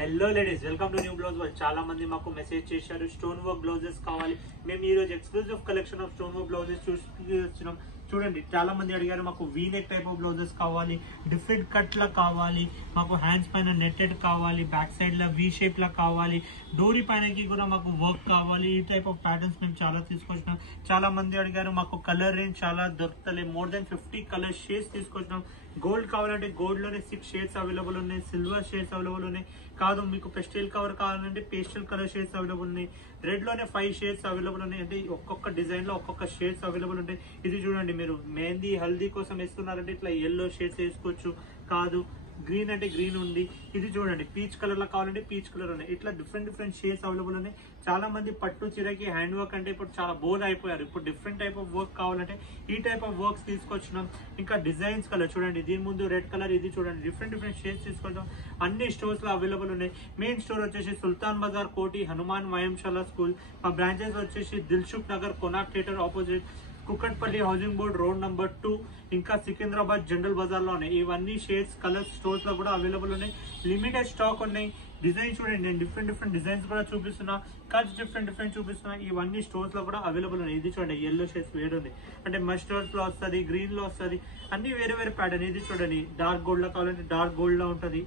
Hello ladies, welcome to new blouse world. చాలా మంది మాకు మెసేజ్ చేశారు స్టోన్ వర్క్ బ్లౌజెస్ కావాలి. మేము ఈ రోజు exclusive collection of stone work blouses చూస్తున్నాం. చూడండి, చాలా మంది అడిగారు మాకు V neck type of blouses కావాలి, డిఫరెంట్ కట్ లా కావాలి, మాకు హ్యాండ్స్ పైన నెట్టెడ్ కావాలి, బ్యాక్ సైడ్ లా వీ షేప్ లా కావాలి, డోరీ పైనకి కూడా మాకు వర్క్ కావాలి. ఈ టైప్ ఆఫ్ ప్యాటర్న్స్ మేము చాలా తీసుకొచ్చినాం. చాలా మంది అడిగారు మాకు కలర్ రేంజ్ చాలా దొరుకుతలే, మోర్ దెన్ 50 కలర్ షేడ్స్ తీసుకొచ్చినాం. గోల్డ్ కావాలంటే గోల్డ్ లోనే 6 షేడ్స్ అవైలబుల్ ఉన్నాయి, సిల్వర్ షేడ్స్ అవైలబుల్ ఉన్నాయి. కాదు మీకు పెస్టల్ కవర్ కావాలంటే పేస్టల్ కలర్ షేడ్స్ అవైలబుల్ ఉన్నాయి. రెడ్ లోనే 5 షేడ్స్ అవైలబుల్ ఉన్నాయి. అంటే ఒక్కొక్క డిజైన్ లో ఒక్కొక్క షేడ్స్ అవైలబుల్ ఉంటాయి. ఇది చూడండి, మీరు మెహందీ హల్దీ కోసం వేసుకున్నారంటే ఇట్లా ఎల్లో షేడ్స్ వేసుకోవచ్చు. కాదు గ్రీన్ అంటే గ్రీన్ ఉంది. ఇది చూడండి, పీచ్ కలర్ లో కావాలంటే పీచ్ కలర్ ఉన్నాయి. ఇట్లా డిఫరెంట్ షేడ్స్ అవైలబుల్ ఉన్నాయి. చాలా మంది పట్టు చీరకి హ్యాండ్ వర్క్ అంటే ఇప్పుడు చాలా బోర్ అయిపోయారు. ఇప్పుడు డిఫరెంట్ టైప్ ఆఫ్ వర్క్ కావాలంటే ఈ టైప్ ఆఫ్ వర్క్స్ తీసుకొచ్చినాం. ఇంకా డిజైన్స్ కలర్ చూడండి, దీని ముందు రెడ్ కలర్, ఇది చూడండి, డిఫరెంట్ షేడ్స్ తీసుకొచ్చాం. అన్ని స్టోర్స్ లో అవైలబుల్ ఉన్నాయి. మెయిన్ స్టోర్ వచ్చేసి సుల్తాన్ బజార్, కోటి, హనుమాన్ వ్యాయామశాల స్కూల్. మా బ్రాంచెస్ వచ్చేసి Dilsukh Nagar, Konark theatre opposite, Kukatpally housing board road number 2, ఇంకా సికింద్రాబాద్ జనరల్ బజార్ లో ఉన్నాయి. ఇవన్నీ షేడ్స్ కలర్స్ స్టోర్స్ లో కూడా అవైలబుల్ ఉన్నాయి. లిమిటెడ్ స్టాక్ ఉన్నాయి. డిజైన్ చూడండి, నేను డిఫరెంట్ డిజైన్స్ కూడా చూపిస్తున్నా, కట్స్ డిఫరెంట్ చూపిస్తున్నా. ఇవన్నీ స్టోర్స్ లో కూడా అవైలబుల్ ఉన్నాయి. ఇది చూడండి, ఎల్లో షేడ్స్ వేరు ఉంది, అంటే మస్టర్డ్స్ లో వస్తుంది, గ్రీన్ లో వస్తుంది, అన్ని వేరే ప్యాటర్న్. ఇది చూడండి, డార్క్ గోల్డ్ లో కావాలంటే డార్క్ గోల్డ్ లో ఉంటుంది.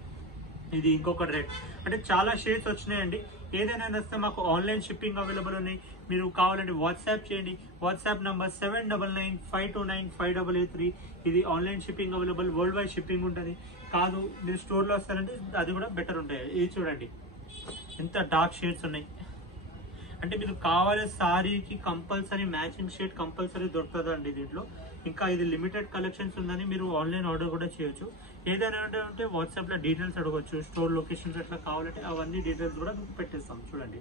ఇది ఇంకొక రెడ్, అంటే చాలా షేడ్స్ వచ్చినాయండి. ఏదైనా వస్తే మాకు ఆన్లైన్ షిప్పింగ్ అవైలబుల్ ఉన్నాయి. మీరు కావాలంటే వాట్సాప్ చేయండి. WhatsApp number 7995295883. ఇది online shipping available, world wide shipping ఉంటుంది. కాదు మీరు స్టోర్ లో వస్తారంటే అది కూడా బెటర్ ఉంటాయి. ఇది చూడండి, ఎంత డార్క్ షేడ్స్ ఉన్నాయి. అంటే మీరు కావాలే సారీకి కంపల్సరీ మ్యాచింగ్ షేడ్ కంపల్సరీ దొరుకుతుందండి దీంట్లో. ఇంకా ఇది లిమిటెడ్ కలెక్షన్స్ ఉందని మీరు ఆన్లైన్ ఆర్డర్ కూడా చేయొచ్చు. ఏదైనా అంటే వాట్సాప్ లో డీటెయిల్స్ అడగవచ్చు, స్టోర్ లొకేషన్స్ ఎట్లా కావాలంటే అవన్నీ డీటెయిల్స్ కూడా మీకు పెట్టేస్తాం. చూడండి,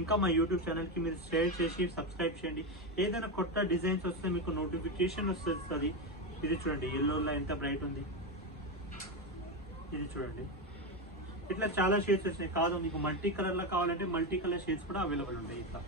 ఇంకా మా యూట్యూబ్ ఛానల్ కి మీరు షేర్ చేసి సబ్స్క్రైబ్ చేయండి. ఏదైనా కొత్త డిజైన్స్ వస్తే మీకు నోటిఫికేషన్ వస్తుంది. ఇది చూడండి, ఎల్లోలో ఎంత బ్రైట్ ఉంది. ఇది చూడండి, ఇట్లా చాలా షేడ్స్ వచ్చినాయి. కాదు మీకు మల్టీ కలర్ లో కావాలంటే మల్టీ కలర్ షేడ్స్ కూడా అవైలబుల్ ఉంటాయి. ఇట్లా